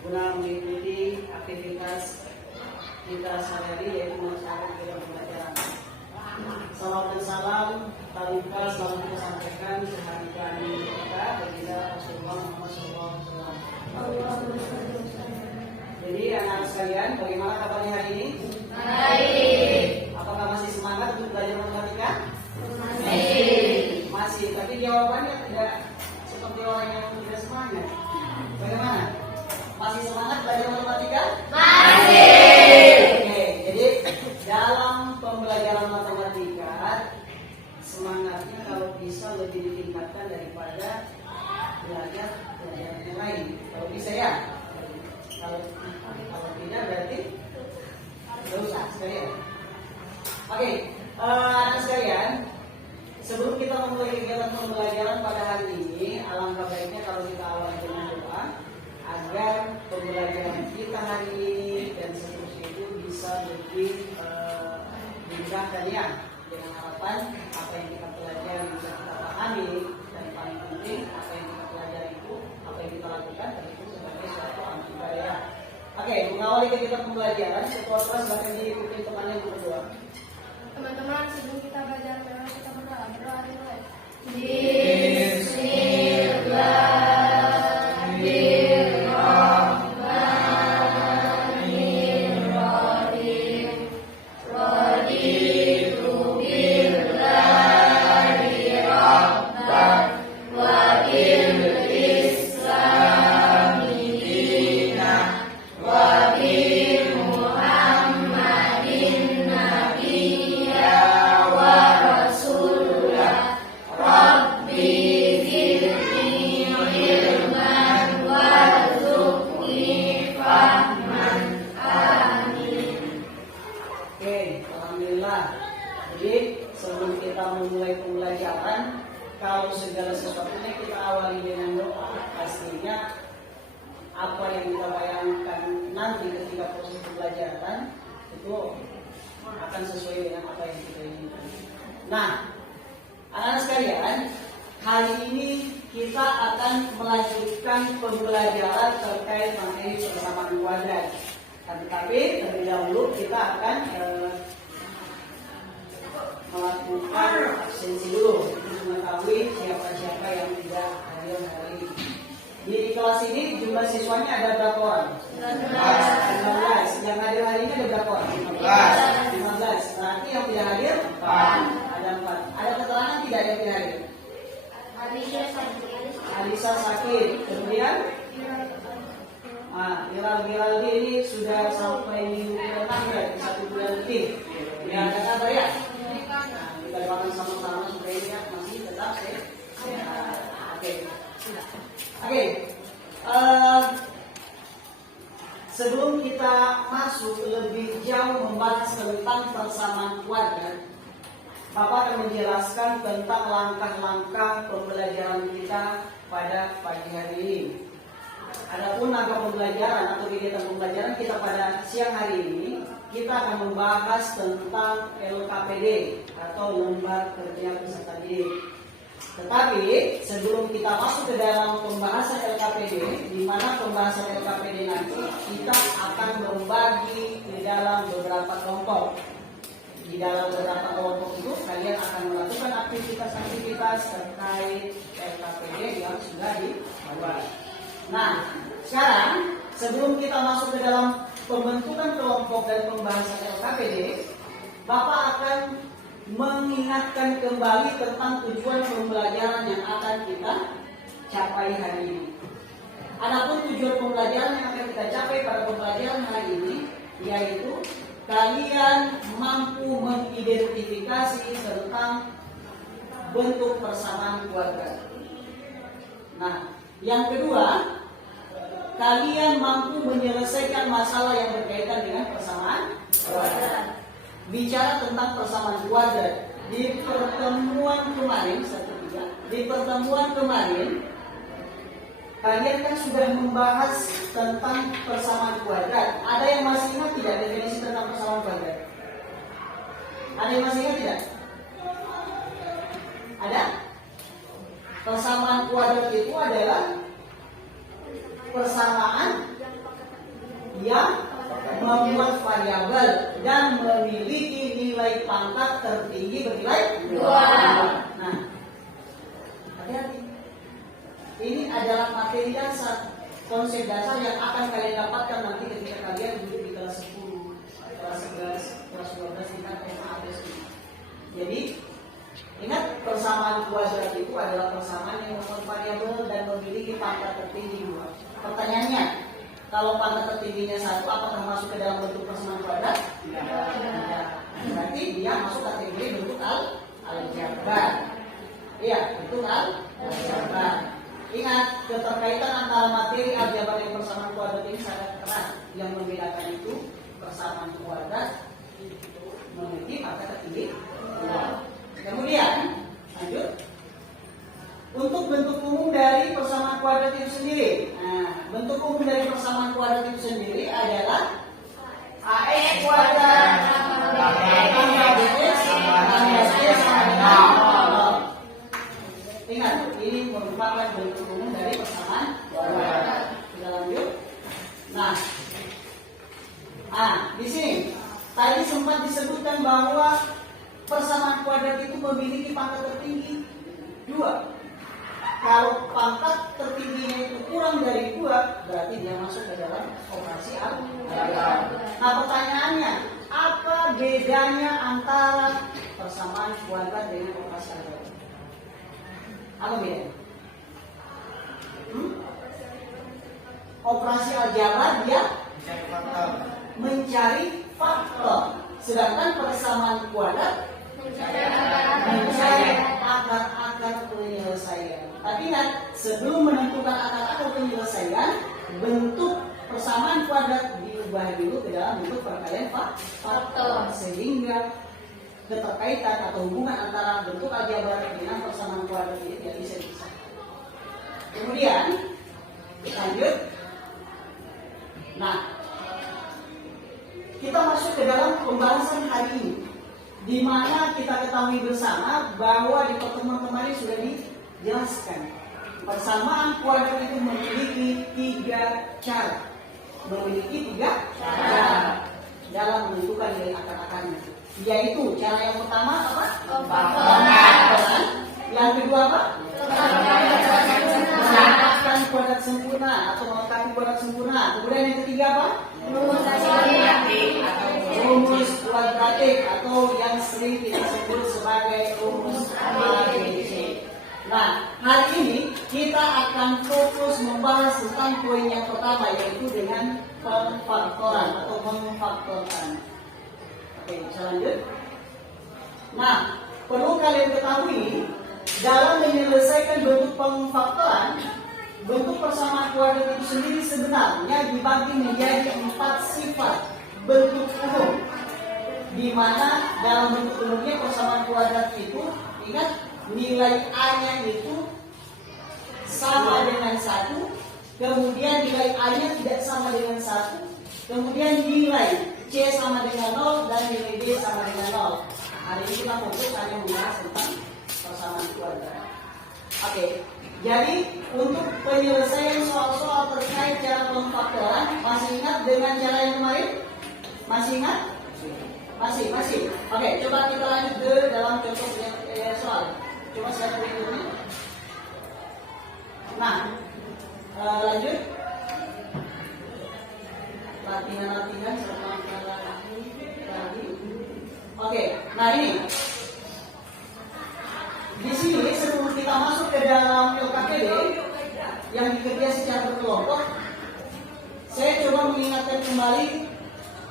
guna mengikuti aktivitas kita sehari-hari yaitu melaksanakan kegiatan pembelajaran. Salam dan salam Taruka selalu kita sampaikan sehari kami kita kepada Rasulullah Muhammad SAW. Jadi anak-anak sekalian, bagaimana kabarnya hari ini? Baik. Apakah masih semangat untuk belajar matematika? Masih, tapi jawabannya tidak seperti orang yang tidak semangat. Bagaimana? Masih semangat belajar matematika? Masih. Oke, jadi dalam pembelajaran matematika semangatnya kalau bisa lebih ditingkatkan daripada belajar yang lain. Kalau bisa ya. Kalau tidak berarti tidak usah sekalian. Oke, anak sekalian, sebelum kita memulai kegiatan pembelajaran pada hari ini, alangkah baiknya kalau kita awali dengan doa agar pembelajaran kita hari ini dan seterusnya itu bisa lebih dimudahkan ya, dengan harapan apa yang kita pelajari bisa kita pahami, dan paling penting apa yang kita pelajari itu, apa yang kita lakukan itu sebagai suatu amal ibadah. Oke, mengawali kegiatan pembelajaran, ketua kelas bahkan diikuti temannya untuk berdoa. Teman-teman, sebelum kita belajar, mari kita berdoa. Berdoa dimulai. Nah, anak-anak sekalian, hari ini kita akan melanjutkan pembelajaran terkait materi persamaan kuadrat. Tetapi terlebih dahulu kita akan melakukan absensi dulu untuk mengetahui siapa-siapa yang tidak hadir hari ini. Di kelas ini jumlah siswanya ada berapa orang? 15. Yang hadir hari ini ada berapa orang? 15. Berarti yang tidak hadir? 4. Ada 4. Ada keterangan tidak yang tidak hadir? Alisa sakit. Kemudian? Viral ini sudah sampai minggu ke-6 berarti 1 bulan lebih. Ya, ada kabar ya? Kita doakan sama-sama supaya dia masih tetap sehat. Oke. Sebelum kita masuk lebih jauh membahas tentang persamaan kuadrat, Bapak akan menjelaskan tentang langkah-langkah pembelajaran kita pada pagi hari ini. Adapun langkah pembelajaran atau kegiatan pembelajaran kita pada siang hari ini, kita akan membahas tentang LKPD atau lembar kerja peserta didik. Tetapi sebelum kita masuk ke dalam pembahasan LKPD, di mana pembahasan LKPD nanti kita akan membagi di dalam beberapa kelompok. Di dalam beberapa kelompok itu kalian akan melakukan aktivitas-aktivitas terkait LKPD yang sudah dibuat. Nah, sekarang sebelum kita masuk ke dalam pembentukan kelompok dan pembahasan LKPD, Bapak akan mengingatkan kembali tentang tujuan pembelajaran yang akan kita capai hari ini. Adapun tujuan pembelajaran yang akan kita capai pada pembelajaran hari ini yaitu kalian mampu mengidentifikasi tentang bentuk persamaan kuadrat. Nah, yang kedua, kalian mampu menyelesaikan masalah yang berkaitan dengan persamaan kuadrat. Bicara tentang persamaan kuadrat, di pertemuan kemarin kalian kan sudah membahas tentang persamaan kuadrat. Ada yang masih ingat tidak definisi tentang persamaan kuadrat? Ada yang masih ingat tidak? Ada? Persamaan kuadrat itu adalah persamaan membuat variabel dan memiliki nilai pangkat tertinggi bernilai 2. Nah, hati-hati. Ini adalah materi dasar, konsep dasar yang akan kalian dapatkan nanti ketika kalian duduk di kelas 10, kelas 11, kelas 12 tingkat SMA. Jadi, ingat persamaan kuadrat itu adalah persamaan yang membuat variabel dan memiliki pangkat tertinggi 2. Pertanyaannya, kalau pangkat tertingginya 1, apakah masuk ke dalam bentuk persamaan kuadrat? Tidak. Berarti dia masuk kategori bentuk aljabar. Iya, bentuk aljabar. Ingat, keterkaitan antara materi aljabar dan persamaan kuadrat ini sangat erat. Yang membedakan itu persamaan kuadrat memiliki pangkat tertinggi 2. Kemudian, lanjut. Untuk bentuk umum dari persamaan kuadrat itu sendiri. Nah, bentuk umum dari persamaan kuadrat itu sendiri adalah AX kuadrat tambah BX tambah C sama dengan 0. Ingat, ini merupakan bentuk umum dari persamaan kuadrat. Kita lanjut. Nah, di sini tadi sempat disebutkan bahwa persamaan kuadrat itu memiliki pangkat tertinggi 2. Kalau pangkat tertingginya itu kurang dari 2, berarti dia masuk ke dalam operasi aljabar. Nah, pertanyaannya, apa bedanya antara persamaan kuadrat dengan operasi aljabar? Apa bedanya? Operasi aljabar dia mencari faktor, sedangkan persamaan kuadrat mencari akar-akar penyelesaian. Tapi ingat, sebelum menentukan akar-akar penyelesaian, bentuk persamaan kuadrat diubah dulu ke dalam bentuk perkalian faktor, sehingga keterkaitan atau hubungan antara bentuk aljabar dengan persamaan kuadrat ini tidak bisa dipisahkan. Kemudian lanjut. Nah, kita masuk ke dalam pembahasan hari ini, di mana kita ketahui bersama bahwa di pertemuan kemarin sudah dijelaskan persamaan kuadrat itu memiliki 3 cara. Memiliki 3 cara dalam menentukan nilai akar-akarnya. Yaitu cara yang pertama apa? Pemfaktoran. Yang kedua apa? Menambahkan kuadrat sempurna atau melengkapi kuadrat sempurna. Kemudian yang ketiga apa? Rumus kuadratik atau yang sering kita sebut sebagai rumus ABC. Nah, hari ini kita akan fokus membahas tentang poin yang pertama, yaitu dengan pemfaktoran atau memfaktorkan. Oke, bisa lanjut. Nah, perlu kalian ketahui, dalam menyelesaikan bentuk pemfaktoran, bentuk persamaan kuadrat itu sendiri sebenarnya dibagi menjadi 4 sifat bentuk umum, di mana dalam bentuk umumnya persamaan kuadrat itu, ingat, nilai A-nya itu sama dengan 1, kemudian nilai A-nya tidak sama dengan 1, kemudian nilai C sama dengan 0, dan nilai D sama dengan 0. Hari ini kita fokus hanya membahas tentang persamaan kuadrat. Oke, jadi untuk penyelesaian soal-soal terkait cara pemfaktoran, masih ingat dengan cara yang kemarin? Masih ingat? Masih. Oke, coba kita lanjut ke dalam contoh soal. Coba saya berikutnya. Nah, lanjut. Latihan sama lagi. Oke, nah ini. Di sini sebelum kita masuk ke dalam LKPD yang dikerja secara berkelompok, saya coba mengingatkan kembali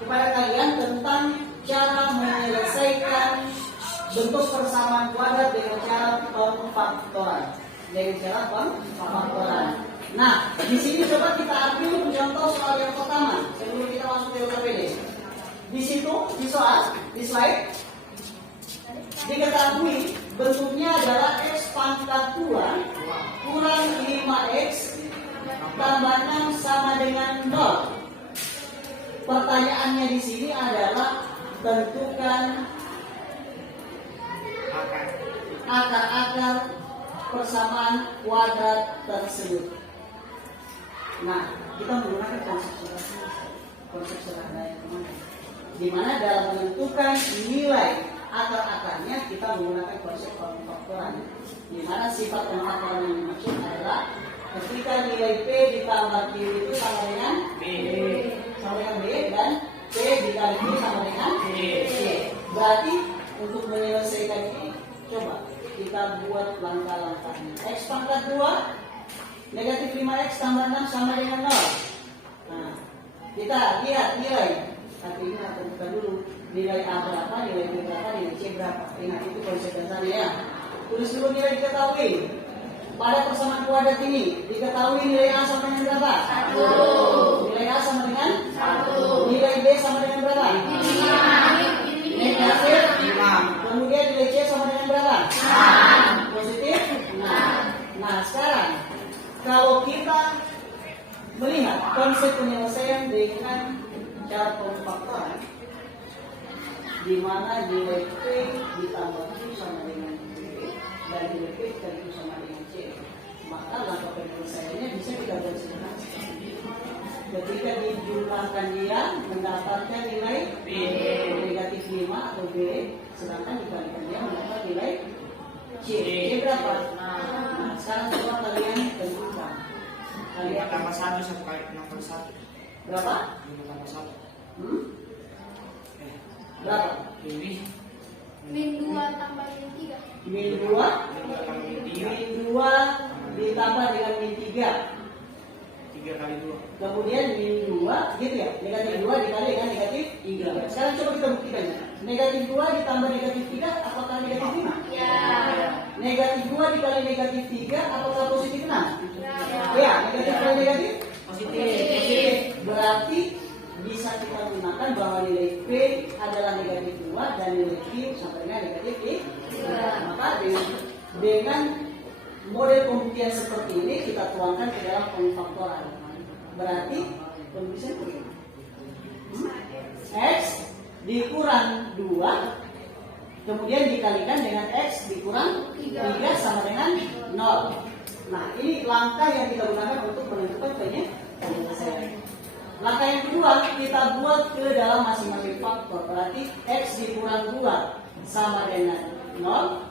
kepada kalian tentang cara menyelesaikan bentuk persamaan kuadrat dengan cara pemfaktoran. Nah, di sini coba kita ambil contoh soal yang pertama sebelum kita masuk ke LKPD. Di situ, di slide, diketahui bentuknya adalah X pangkat 2 kurang 5X tambah 6 sama dengan 0. Pertanyaannya di sini adalah tentukan akar-akar persamaan kuadrat tersebut. Nah, kita menggunakan konsep sudah selesai. konsep sederhana yang kemana? Di mana dalam menentukan nilai akar-akarnya kita menggunakan konsep pengfaktoran. Di mana sifat pengfaktoran yang dimaksud adalah ketika nilai P ditambah Q itu sama dengan B, sama dengan B, dan P dikali Q sama dengan C. Berarti untuk menyelesaikan ini, coba kita buat langkah-langkahnya. X pangkat 2 negatif 5x tambah 6 sama dengan 0. Nah, kita lihat nilai. Tapi ingat, tentukan dulu nilai A berapa, nilai B berapa, nilai C berapa. Ingat, itu konsep dasarnya ya. Tulis dulu nilai diketahui. Pada persamaan kuadrat ini diketahui nilai A sama dengan berapa? 1. Nilai A sama dengan 1. Nilai B sama dengan berapa? 5. Negatif 5. Kemudian nilai C sama dengan berapa? 6. Positif 6. Nah, sekarang kalau kita melihat konsep penyelesaian dengan cara pengfaktoran, di mana nilai P ditambah Q sama dengan B dan nilai P dikali Q sama dengan C, maka langkah penyelesaiannya bisa kita buat sederhana seperti ini. Ketika dijumlahkan dia mendapatkan nilai B negatif 5 atau B, sedangkan dikalikan dia mendapat nilai C. C berapa? Nah, sekarang coba kalian tentukan. Kalian tambah 1 sampai 61. berapa? 5 tambah 1. Berapa? Ini Min 2 tambah min 3. Min 2 tambah min 3. Min 2 ditambah dengan min 3. 3 kali 2. Kemudian min 2 gitu ya. Negatif 2 dikali dengan negatif 3. Sekarang coba kita buktikan. Negatif 2 ditambah negatif 3 apakah negatif 5? Ya. Negatif 2 dikali negatif 3 apakah positif 6? Ya. Ya, negatif kali negatif Positif. Berarti bisa kita gunakan bahwa nilai P adalah negatif 2 dan nilai Q sampai dengan negatif 3. Maka dengan model pembuktian seperti ini kita tuangkan ke dalam pengfaktoran. Berarti penulisan begini. X dikurang 2 kemudian dikalikan dengan X dikurang 3 sama dengan 0. Nah, ini langkah yang kita gunakan untuk menentukan penyelesaian. Langkah yang kedua, kita buat ke dalam masing-masing faktor. Berarti X dikurang 2 sama dengan 0.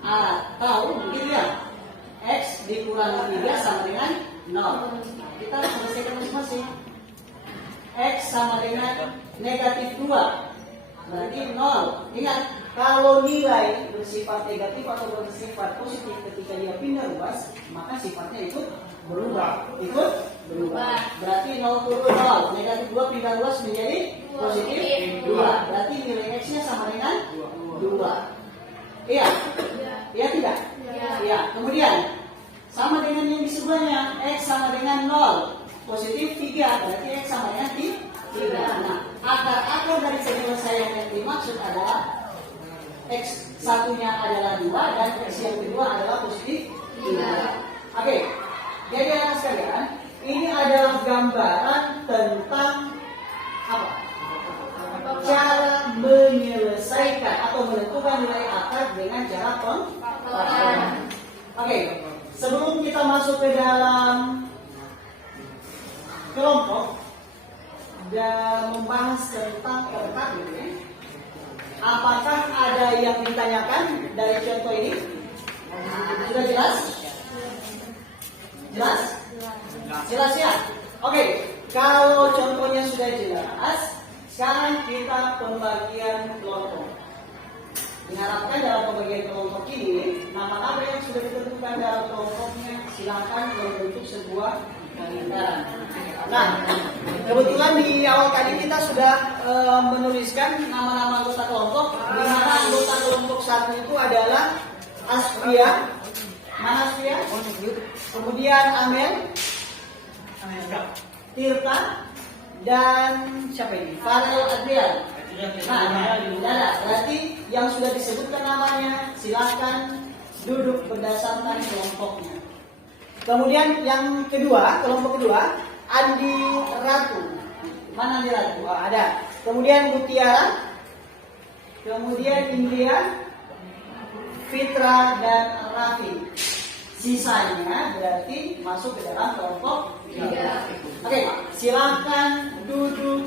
Atau begitu ya, X dikurang 3 sama dengan 0. Kita selesaikan masing-masing. X sama dengan negatif 2. Berarti 0. Ingat, kalau nilai bersifat negatif atau bersifat positif ketika dia pindah ruas, maka sifatnya ikut berubah. Berarti 0 turun 0. Negatif 2 pindah ruas menjadi positif 2. Berarti nilai X-nya sama dengan 2. Iya? Iya tidak? Iya. Kemudian sama dengan yang di sebelahnya, X sama dengan 0. Positif 3. Berarti X sama dengan 3. Nah, akar-akar dari penyelesaian yang dimaksud adalah X satunya adalah 2 dan X yang kedua adalah positif 3. Oke, jadi anak sekalian, ini adalah gambaran tentang apa? Cara menyelesaikan atau menentukan nilai akar dengan cara pengfaktoran. Oke, sebelum kita masuk ke dalam kelompok dan membahas tentang perkat gitu ya. Apakah ada yang ditanyakan dari contoh ini? Sudah jelas? Jelas? Jelas ya? Oke, kalau contohnya sudah jelas, sekarang kita pembagian kelompok. Diharapkan dalam pembagian kelompok ini, nama-nama yang sudah ditentukan dalam kelompoknya silakan membentuk sebuah lingkaran. Nah, kebetulan di awal tadi kita sudah menuliskan nama-nama anggota kelompok. Di mana anggota kelompok satu itu adalah Aspia, mana Aspia? Kemudian Amel, Tirta, dan siapa ini? Farel Adrian. Nah, berarti yang sudah disebutkan namanya silakan duduk berdasarkan kelompoknya. Kemudian yang kedua, kelompok kedua, Andi Ratu. Mana Andi Ratu? Oh, ada. Kemudian Mutiara, kemudian Indria, Fitra, dan Raffi. Sisanya berarti masuk ke dalam kelompok 3. Oke, silakan duduk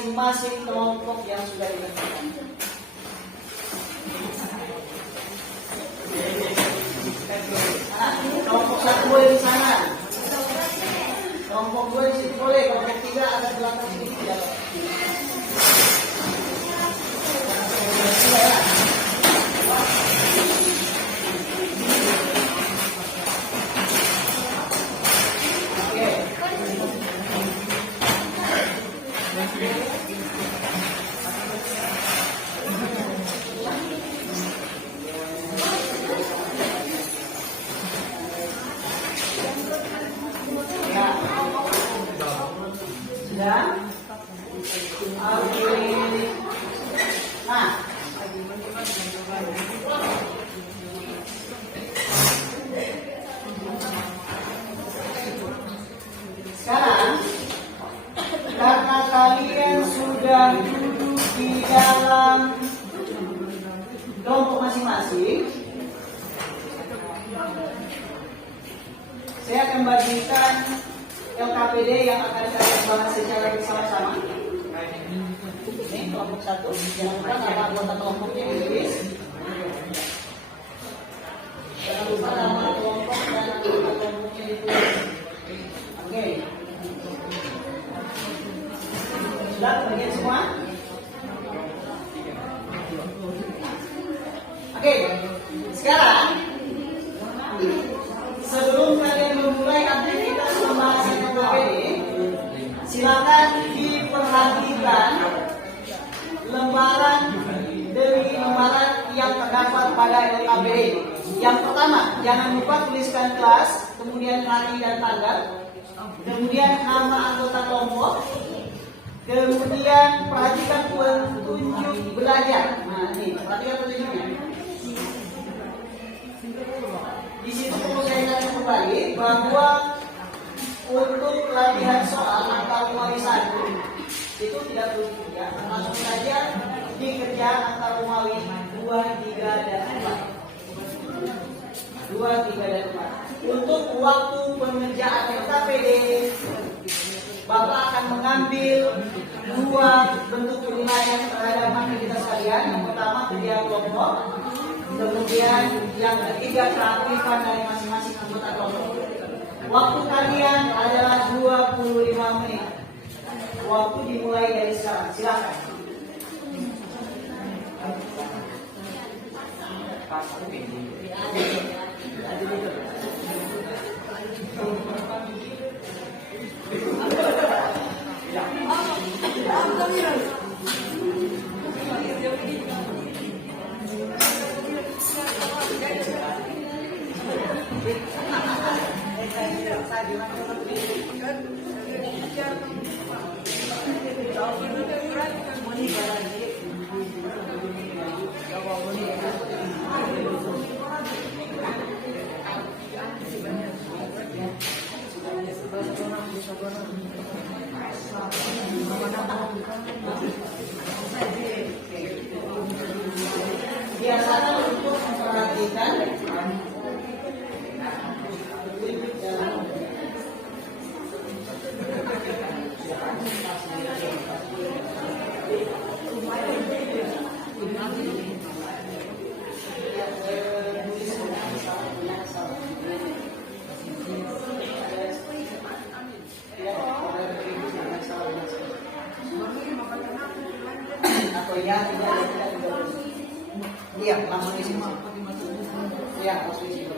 masing-masing kelompok yang sudah ditentukan. Nah, kelompok 1 boleh di sana. Kelompok 2 di situ boleh. Kelompok 3 ada di belakang sini. Sudah? Oke. Nah, sekarang karena kalian sudah duduk di dalam kelompok masing-masing, saya akan bagikan LKPD yang akan kalian bahas secara bersama-sama. Ini kelompok 1, jangan lupa nama anggota kelompoknya ditulis. Jangan lupa nama kelompok dan anggota kelompoknya ditulis. Oke. Sudah bagian semua? Oke. Sekarang sebelum kalian memulai aktivitas pembahasan LKPD, silakan diperhatikan lembaran demi lembaran yang terdapat pada LKPD. Yang pertama, jangan lupa tuliskan kelas, kemudian hari dan tanggal, kemudian nama anggota kelompok, kemudian perhatikan petunjuk belajar. Nah, ini perhatikan petunjuknya. Di situ perlu saya ingatkan kembali bahwa untuk latihan soal angka Romawi 1 itu tidak perlu dikerja, langsung saja dikerja angka Romawi 2, 3, dan 4. 2, 3, dan 4. Untuk waktu pengerjaan LKPD, Bapak akan mengambil 2 bentuk penilaian terhadap aktivitas kalian. Yang pertama kerja kelompok, kemudian yang ketiga keaktifan dari masing-masing anggota kelompok. Waktu kalian adalah 25 menit. Waktu dimulai dari sekarang. Silakan. Biasakan untuk memperhatikan iya, langsung di sini. Iya, langsung di sini.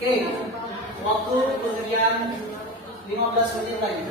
Oke, waktu pengerjaan 15 menit lagi.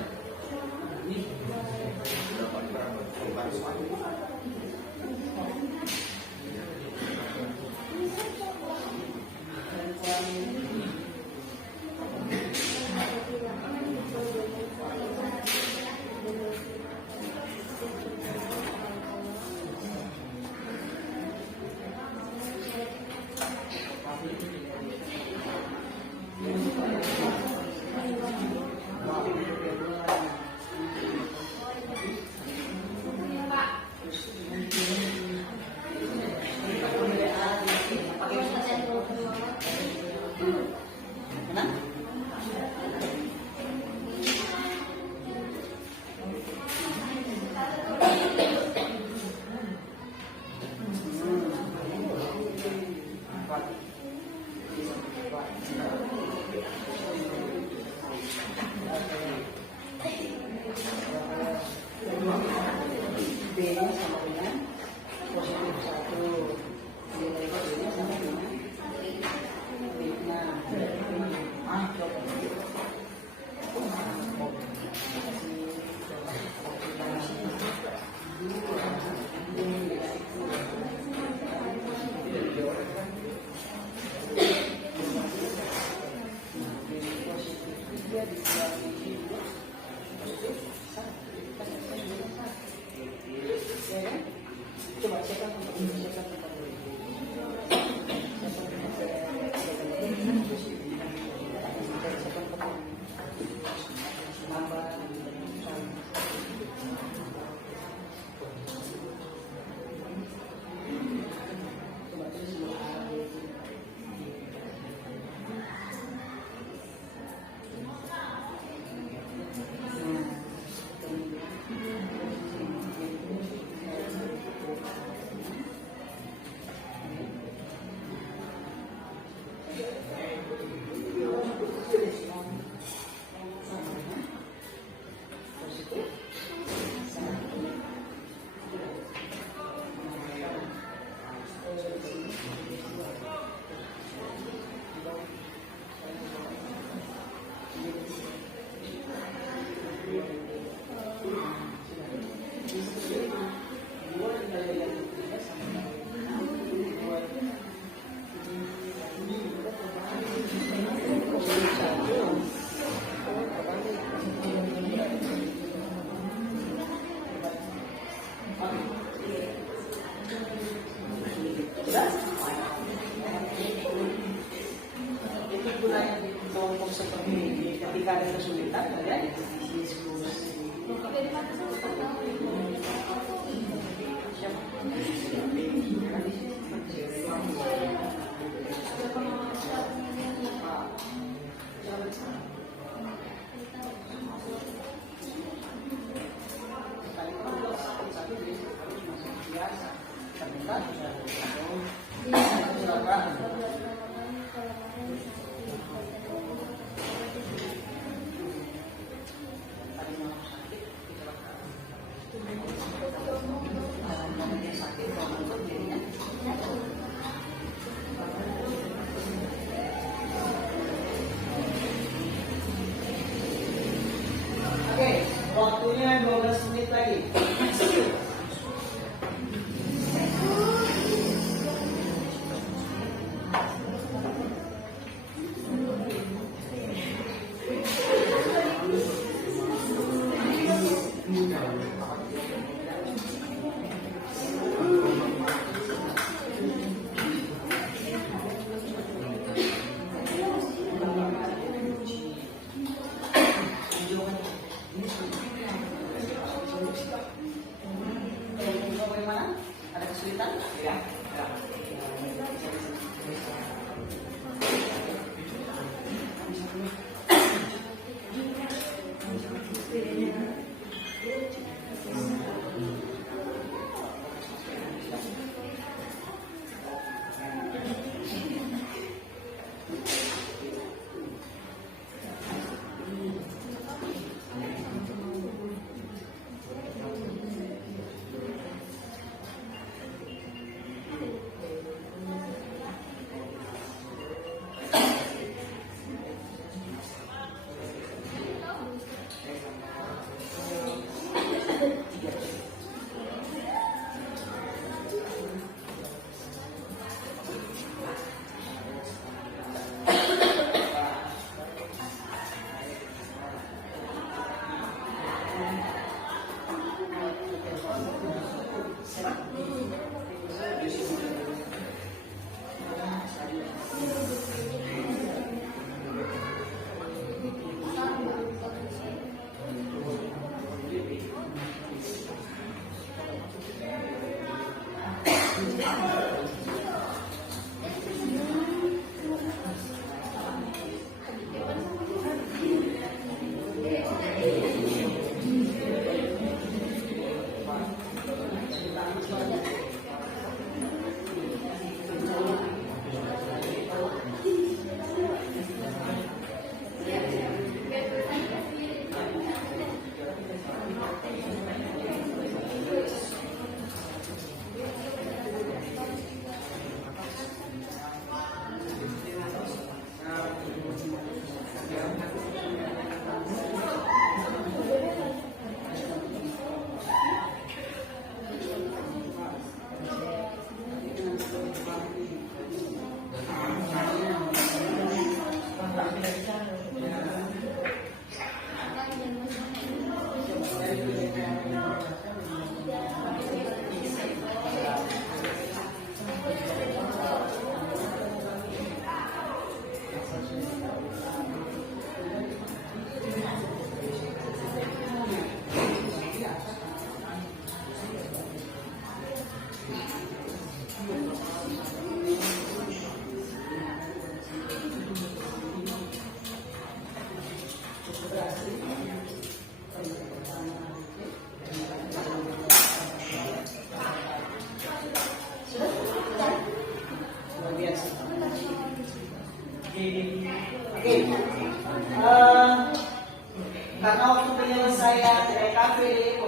B-nya sama dengan positif 1. Nilai B-nya sama dengan B-nya. Coba. Coba cekkan tempat ini, cekkan tempat ini. Itu gunanya di kelompok seperti ini. Ketika ada kesulitan, kalian diskusi. Oke, waktunya 12 menit lagi. Bagaimana? Ada kesulitan? Ya.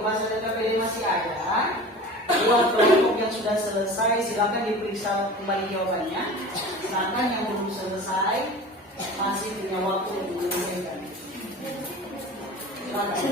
bahasa DKPD masih ada. Dua kelompok yang sudah selesai silakan diperiksa kembali jawabannya. Sedangkan yang belum selesai masih punya waktu untuk menyelesaikan. Silakan.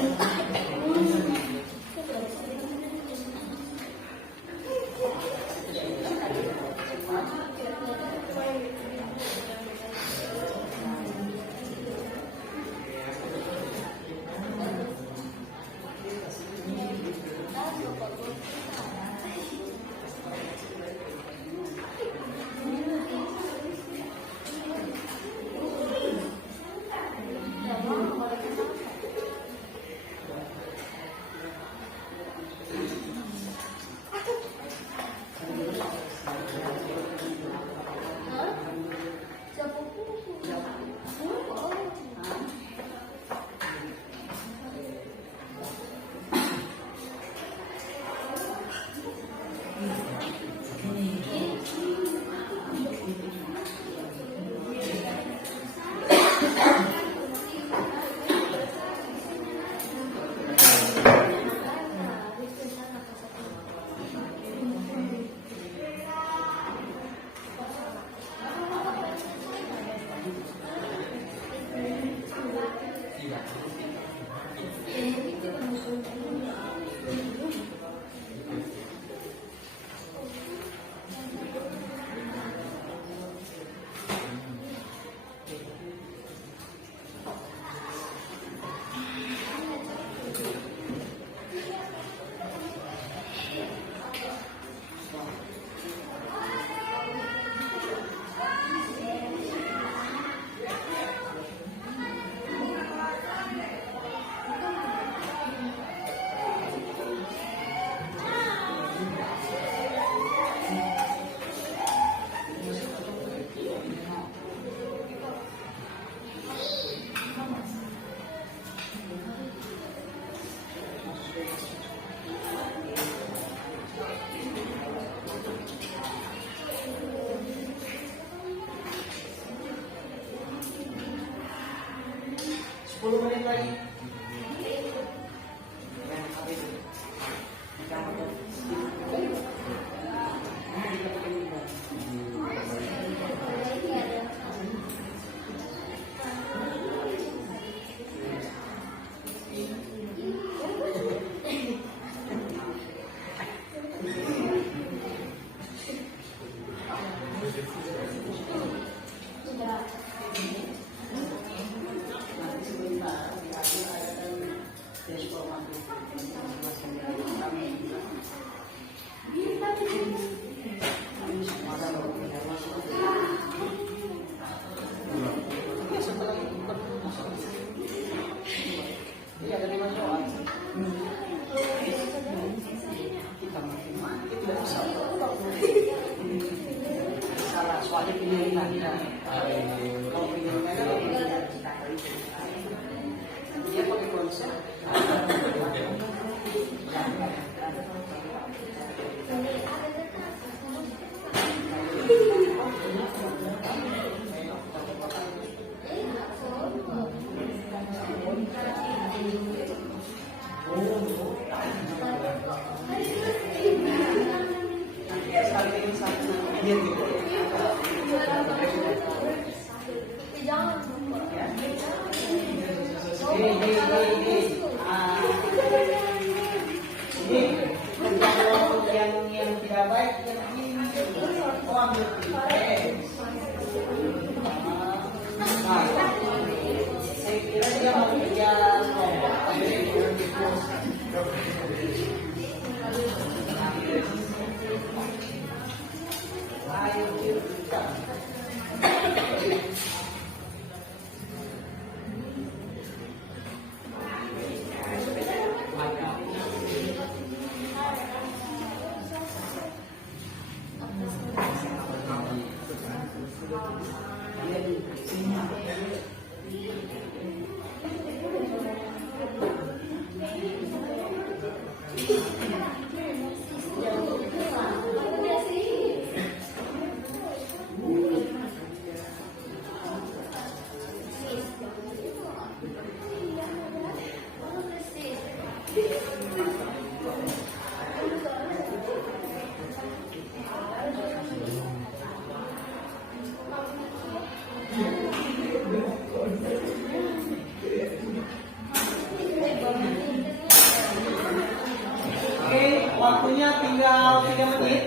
3 menit.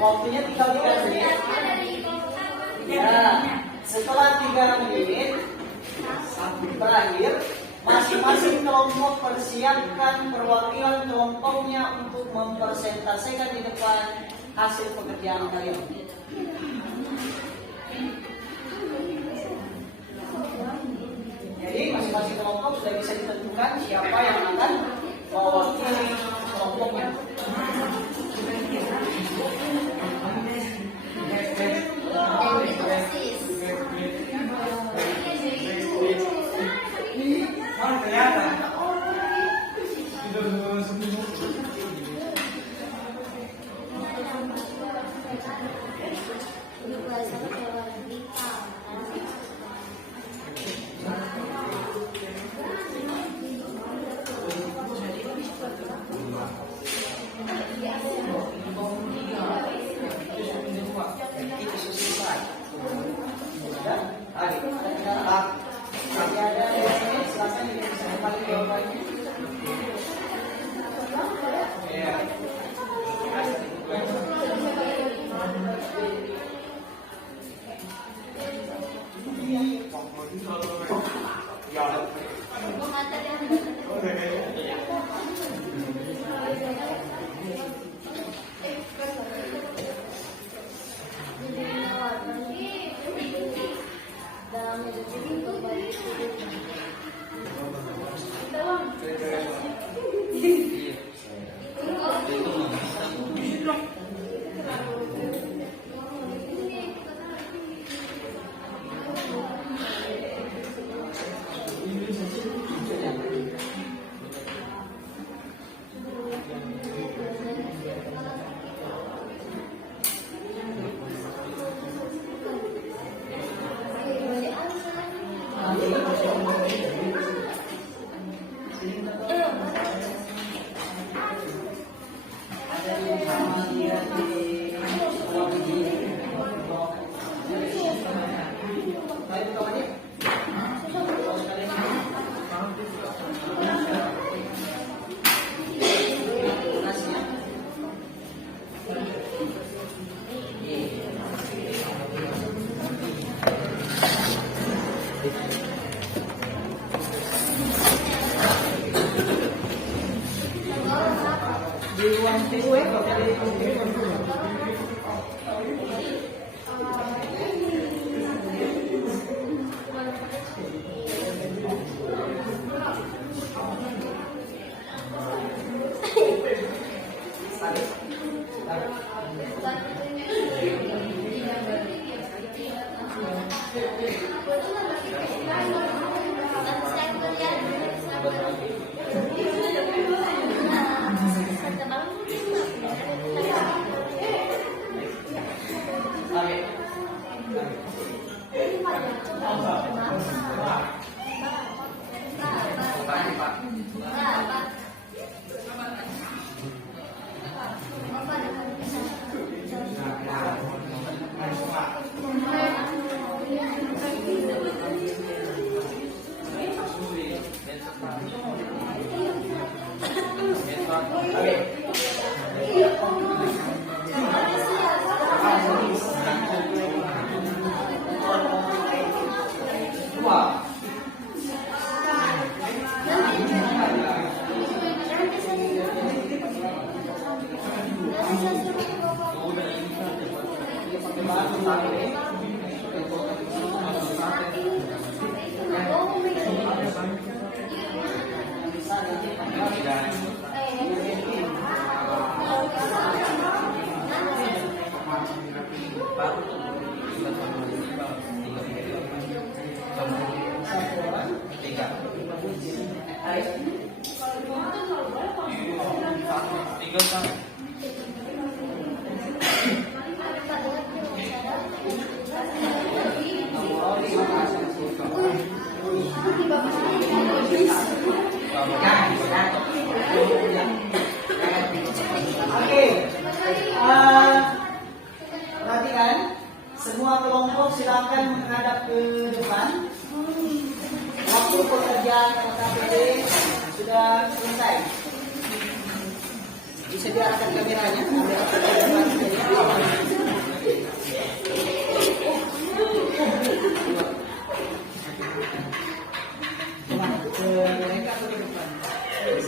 Waktunya tinggal 3 menit. Ya, setelah 3 menit berakhir, masing-masing kelompok persiapkan perwakilan kelompoknya untuk mempresentasikan di depan hasil pekerjaan kalian. Jadi masing-masing kelompok sudah bisa ditentukan siapa yang akan mewakili kelompoknya. Di ruang TU ya, kalau dari perhatikan, semua kelompok silakan menghadap ke depan. Waktu pekerjaan KPD sudah selesai. diarahkan kameranya. Ambil gambar. Kemana? Ke mereka atau ke depan? Ke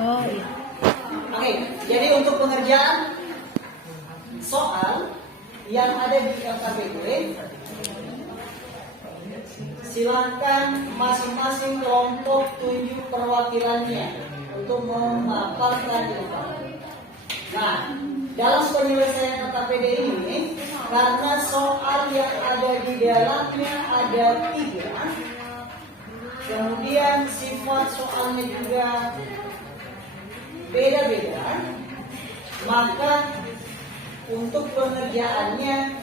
Oh iya. Oke, jadi untuk pengerjaan soal yang ada di LKPD, silakan masing-masing kelompok tunjuk perwakilannya untuk memaparkan di depan. Nah, dalam penyelesaian LKPD ini, karena soal yang ada di dalamnya ada 3, kemudian sifat soalnya juga beda-beda, maka untuk pengerjaannya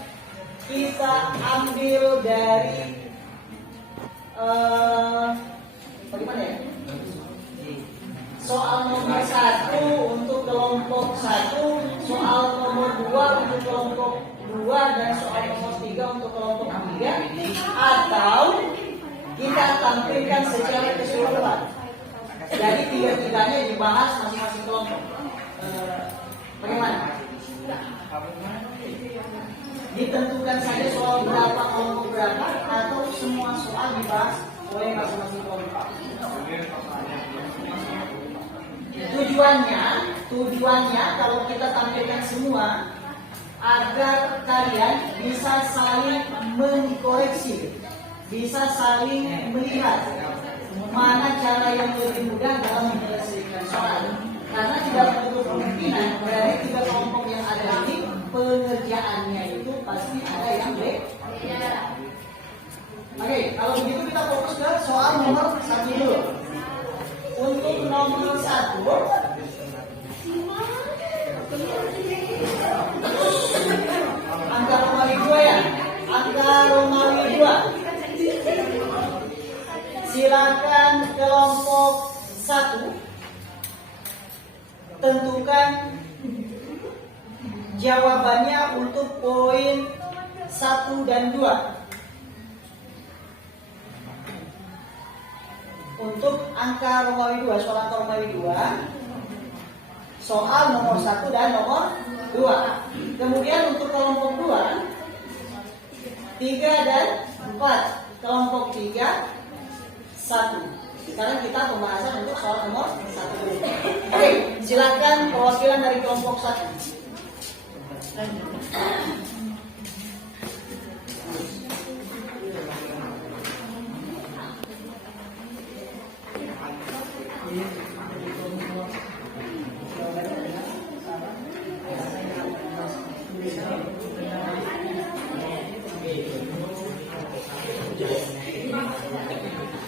kita ambil dari bagaimana ya? Soal nomor 1 untuk kelompok 1, soal nomor 2 untuk kelompok 2, dan soal nomor 3 untuk kelompok 3, atau kita tampilkan secara keseluruhan. Jadi 3-3-nya dibahas masing-masing kelompok. Bagaimana? Ditentukan saja soal berapa kelompok berapa, atau semua soal dibahas oleh masing-masing kelompok. Tujuannya kalau kita tampilkan semua agar kalian bisa saling mengkoreksi, bisa saling melihat mana cara yang lebih mudah dalam menyelesaikan soal. Karena tidak menutup kemungkinan dari 3 kelompok yang ada ini pengerjaannya itu pasti ada yang beda. Oke, kalau begitu kita fokus ke soal nomor 1 dulu. Untuk nomor 1, angka Romawi 2 ya. Angka Romawi 2. Silakan kelompok 1 tentukan jawabannya untuk poin 1 dan 2. Untuk angka Romawi 2, soal angka Romawi 2, soal nomor 1 dan nomor 2. Kemudian untuk kelompok 2, 3 dan 4. Kelompok 3, 1. Sekarang kita pembahasan untuk soal nomor 1 dulu. Oke, silakan perwakilan dari kelompok 1.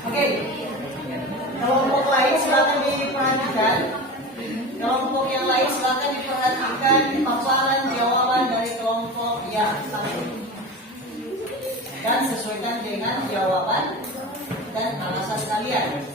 Oke, kelompok lain silakan diperhatikan. Kelompok yang lain silakan diperhatikan paparan jawaban dari kelompok yang satu dan sesuaikan dengan jawaban dan alasan kalian.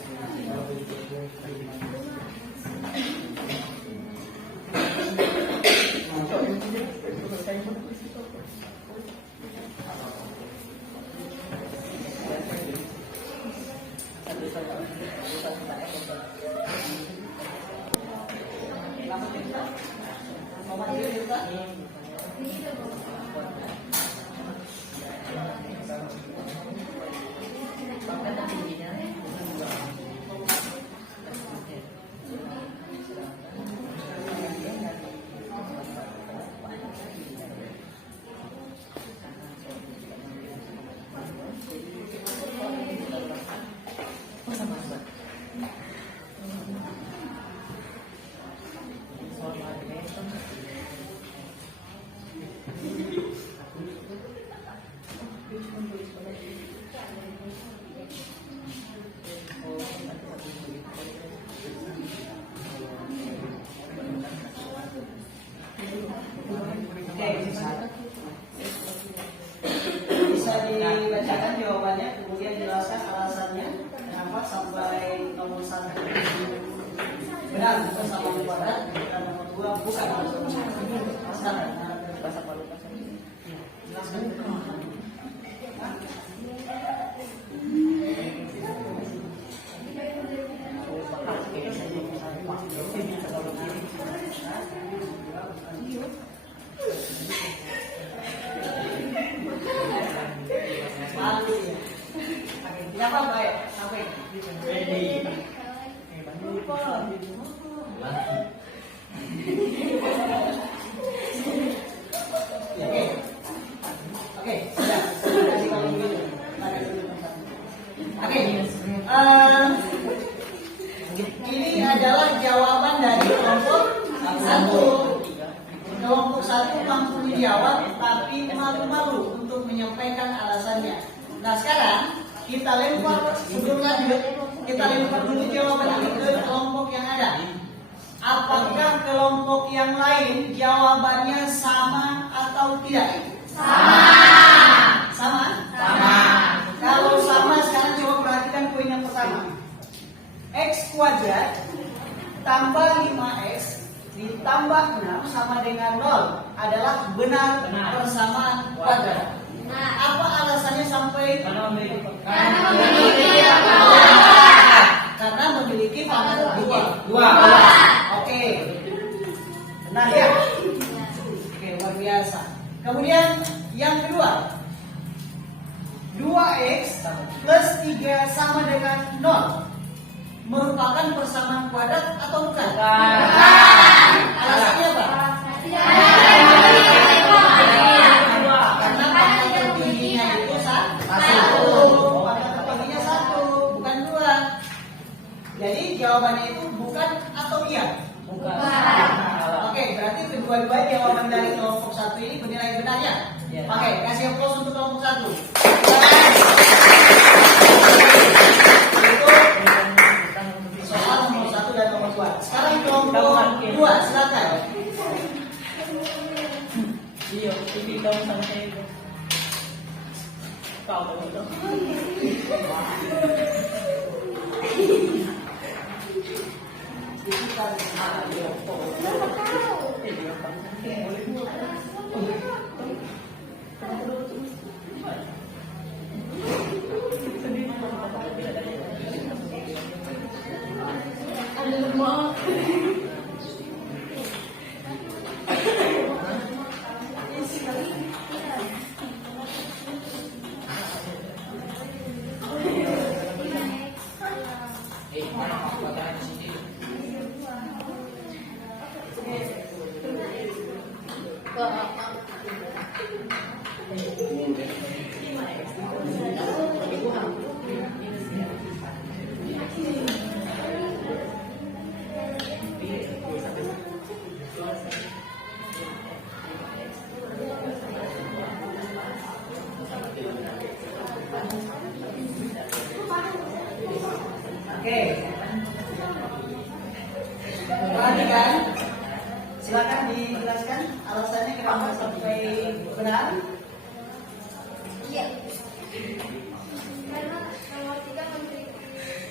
Bisa dibacakan jawabannya, kemudian jelaskan alasannya kenapa sampai nomor 1 benar bukan sama barat, dan nomor 2 bukan sama. Jelaskan. Nggak apa-apa ya, sampai. Ready. Lupa. Oke. Oke, sudah. Kasih kalau begitu. Oke. Ini adalah jawaban dari kelompok satu. Kelompok satu mampu dijawab, tapi malu-malu untuk menyampaikan alasannya. Nah sekarang kita lempar sebelum lanjut, kita lempar dulu jawaban ini ke kelompok yang ada. Apakah kelompok yang lain jawabannya sama atau tidak? Sama? Kalau sama, sekarang coba perhatikan poin yang pertama. X kuadrat tambah 5x ditambah 6 sama dengan 0 adalah benar persamaan kuadrat. Apa alasannya sampai? Karena memiliki pangkat dua. Oke. Benar ya? Oke, luar biasa. Kemudian yang kedua, 2x plus 3 sama dengan 0 merupakan persamaan kuadrat atau bukan? Alasannya apa? Karena pangkat tertingginya itu satu. Pangkat tertingginya 1, bukan 2. Jadi jawabannya itu bukan atau iya? Bukan. Oke, berarti kedua-dua jawaban dari kelompok satu ini bernilai benar ya? Oke, kasih applause untuk kelompok satu. Itu soal nomor 1 dan nomor 2. Sekarang kelompok 2, silakan. Iya, ini dong sampai itu. Kau tahu dong. Oke. Perhatikan. Silakan dijelaskan alasannya kenapa sampai benar. Iya. Karena nomor 3 memiliki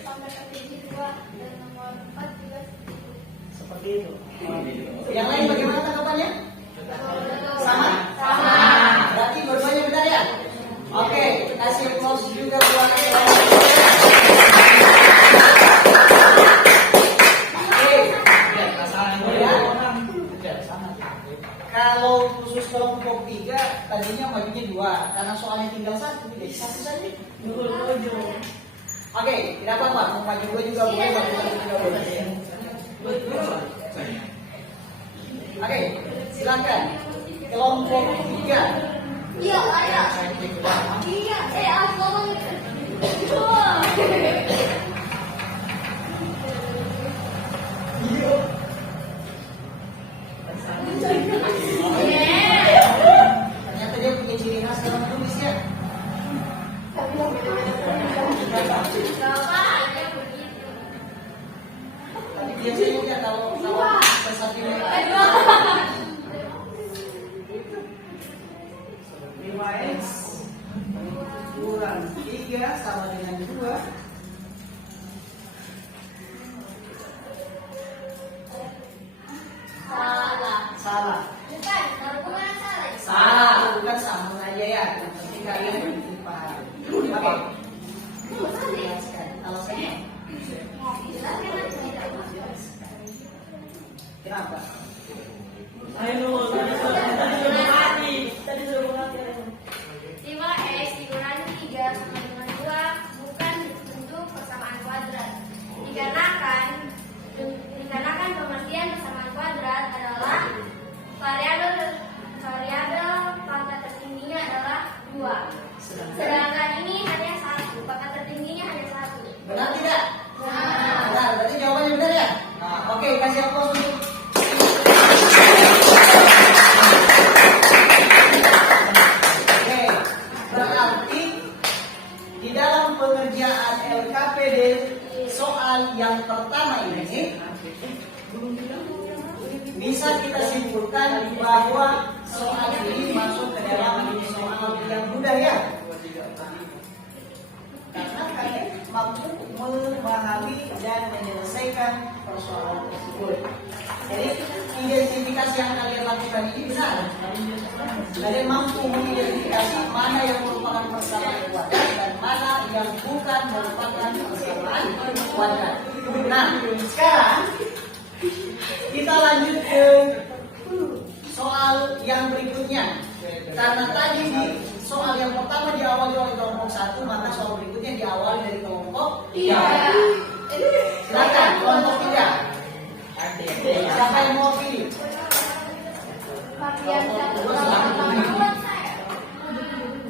pangkat tertinggi 2 dan nomor 4 juga Seperti itu. Yang lain bagaimana tanggapannya? Sama? Berarti dua-duanya benar ya? Oke, kasih applause juga buat kalau khusus kelompok 3 tadinya majunya 2 karena soalnya tinggal 1 jadi 1 saja. Oke, tidak apa-apa, mau maju 2 juga boleh, maju 1 juga boleh. Oke, silakan kelompok 3. Iya, ada. Iya, aku Ternyata dia punya ciri khas dalam tulisnya. Tapi biasanya dia kalau sesatnya 5x kurang 3 sama dengan 2. Salah. Bukan, bukan salah. Salah, bukan sama aja ya. Yang penting kalian paham. Oke. Jelaskan alasannya. Kenapa? Ayo, tadi suruh mati. 5x dikurangi 3 sama dengan 2 bukan di dalam pengerjaan LKPD soal yang pertama ini bisa kita simpulkan bahwa soal ini masuk ke dalam soal yang mudah ya. Karena kalian mampu memahami dan menyelesaikan persoalan tersebut. Jadi identifikasi yang kalian lakukan ini benar. Kalian mampu mengidentifikasi mana yang merupakan persamaan kuadrat dan mana yang bukan merupakan persamaan kuadrat. Nah, sekarang kita lanjut ke soal yang berikutnya. Karena tadi di soal yang pertama diawali oleh kelompok 1, maka soal berikutnya diawali dari kelompok 3. Silakan kelompok 3. Siapa yang mau pilih?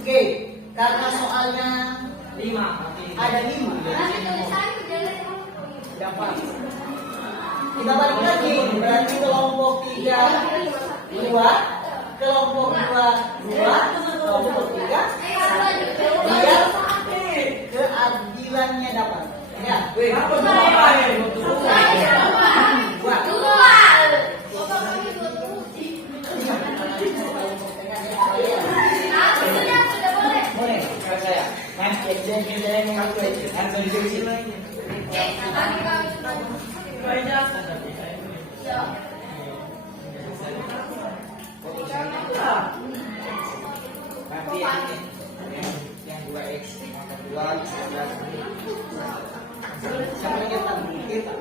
Oke, karena soalnya 5. ada 5. Dapat. Kita balik lagi, berarti kelompok 3 2, kelompok 2 2, kelompok 3 biar keadilannya dapat. Ya. Apa saya? Nanti yang 2x maka 2 Siapa yang kita? Kita.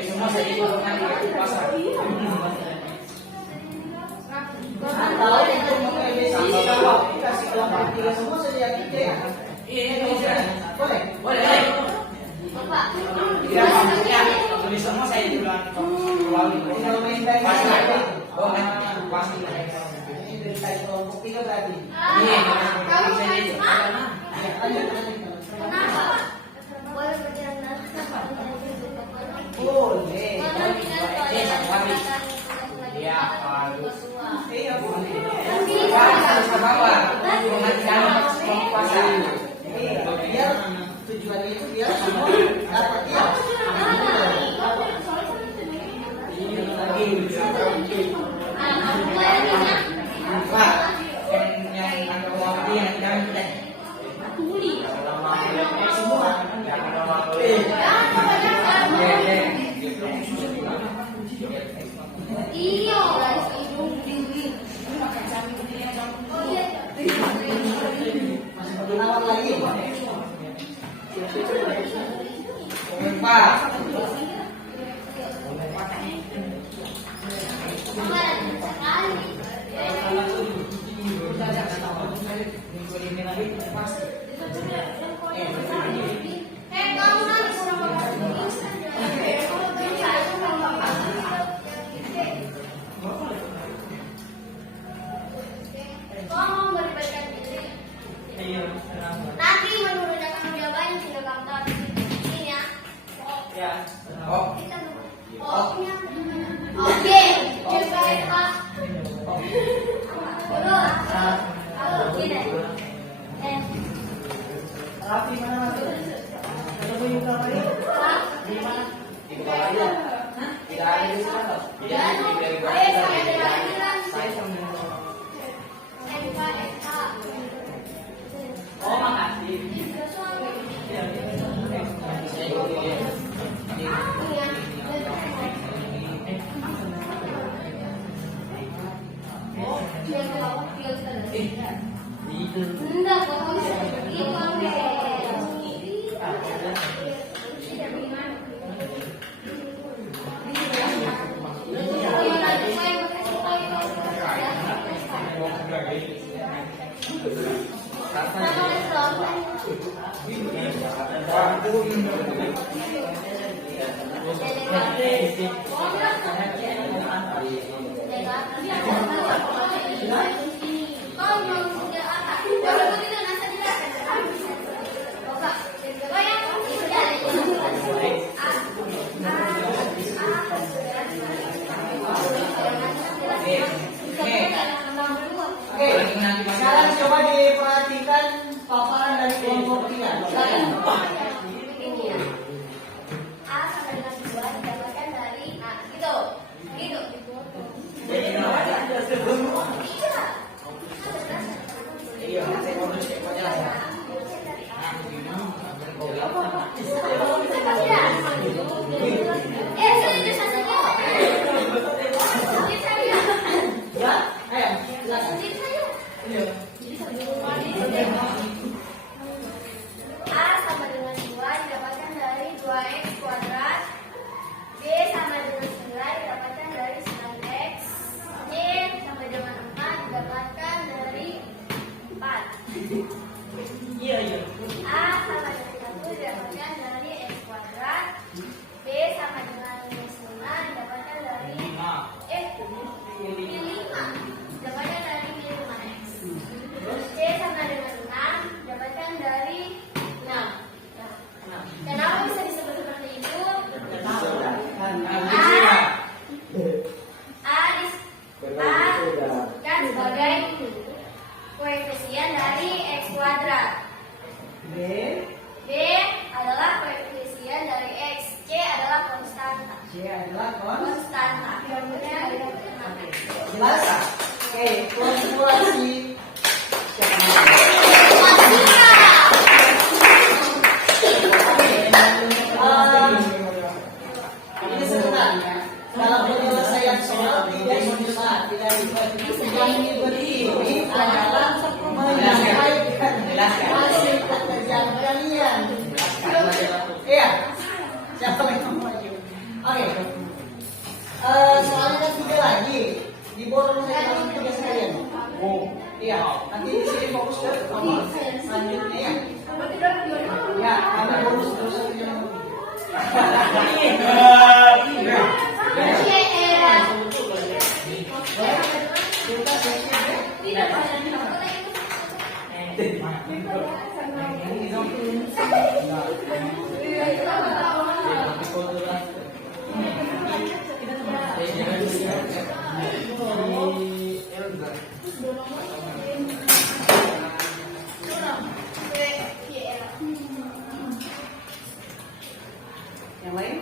semua saya ikut nanti ke pasar. Atau untuk memprediksi kalau dikasih kelompok 3 semua saja kita ya. Iya, bisa. Boleh? Boleh. Tidak maksudnya tulis semua saya bilang melalui Tinggal main dari pasar. sini. Oh, pasti. Ini dari kelompok 3 berarti. Iya, bisa jadi. Ya, lanjut. Boleh. Ya, harus. Iya, boleh. Harus ke bawah. Mengatakan pasar. Biar tujuan itu biar semua dapat ya. Pak, yang ada waktu yang jangan kita. Semua jangan ada waktu. Iya, Penawar lagi. Pak. Tolong melibatkan diri. Nanti menurut akan jawaban tidak kantor ini ya. Oh, Oke, selesai Pak. Terus, gini. Rafi mana Rafi? Ketemu Yuka lagi? Di mana? di kepala dia. Tidak ada di sana. Dia di saya sama. Oh, makasih. Saya ikut dia. Enggak, pokoknya itu Oke, sekarang coba diperhatikan paparan dari kelompok 3. Silakan. Begini ya. A sama dengan 2 didapatkan dari gitu. Gitu. Iya. Iya, saya mau cek penjelasan. Ya, ayo, silakan. A sama dengan 2 didapatkan dari 2x kuadrat. B sama dengan 9 didapatkan dari 9x. C sama dengan 4 didapatkan dari 4. Iya, iya. A sama dengan 1 didapatkan dari x kuadrat. B sama dengan 5 didapatkan dari 5. 5 didapatkan dari 5x. C sama dengan 6 didapatkan dari 6. Kenapa bisa disebut seperti itu? A disebutkan sebagai koefisien dari x kuadrat. B, B adalah koefisien dari x. C adalah konstanta. C adalah Konstanta. jelas? Oke, konsentrasi. Ini sebenarnya dalam penyelesaian soal tidak susah, tidak ribet. Yang ribet ini adalah menyampaikan hasil pekerjaan kalian. Iya, siapa yang mau maju? Oke, soalnya kan 3 lagi. Di bawah saya kasih tugas kalian. Oh, Iya, nanti di sini fokus ke nomor selanjutnya ya. Ya, kami bonus terus saja. Kita selesai. Yang lain?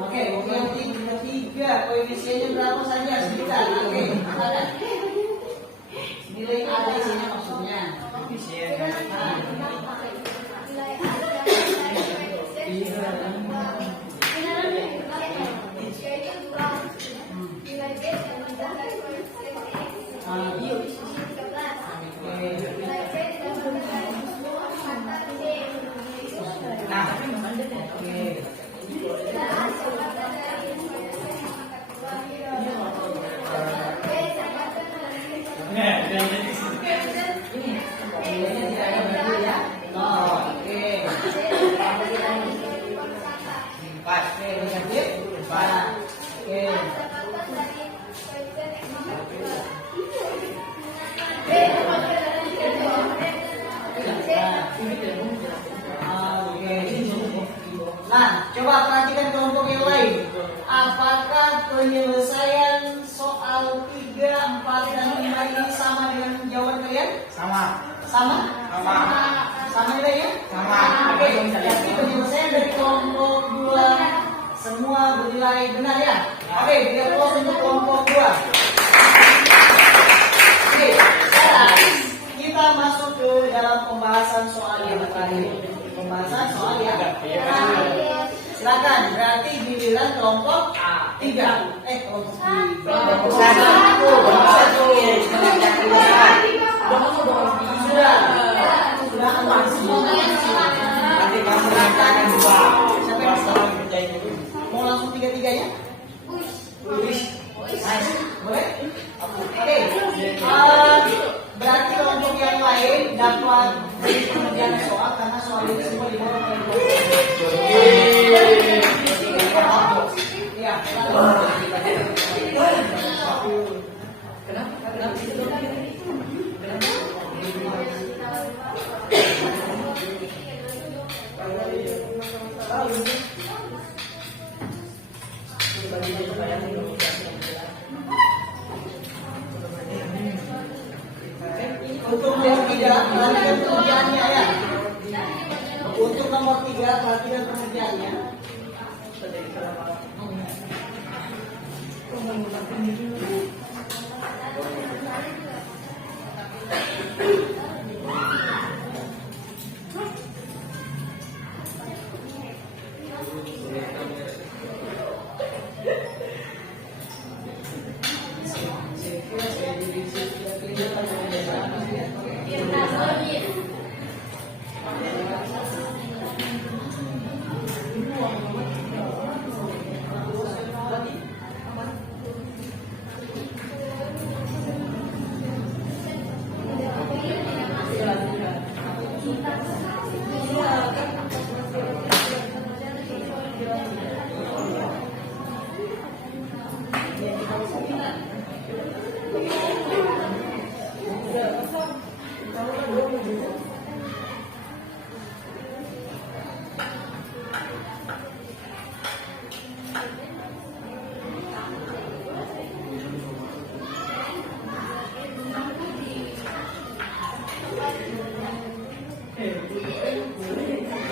Oke, yang tiga koefisiennya berapa saja sebentar. Oke, silakan. Nilai A di sini maksudnya. Nah, coba perhatikan kelompok yang lain. Apakah penyelesaian soal 3, 4, dan 5 ini sama dengan jawaban kalian? Sama. Sama? Sama. Sama nilainya? Sama. Oke, jadi penyelesaian dari kelompok 2 semua bernilai benar ya? Oke, kita close untuk kelompok 2. Oke, sekarang kita masuk ke dalam pembahasan soal yang terakhir. Pembahasan soal yang terakhir. Silakan, berarti giliran kelompok 3. Kelompok 3. Kelompok 1. Sudah. Sudah aman. Nanti kamu nantikan 2. Siapa yang mau langsung 3-3-nya? Nice. Boleh? Oke. Berarti kelompok yang lain dapat pengerjaan soal karena soal ini semua dibawa ke ya. Untuk nomor 3, perhatikan pengerjaannya ya. Untuk nomor 3, perhatikan pengerjaannya.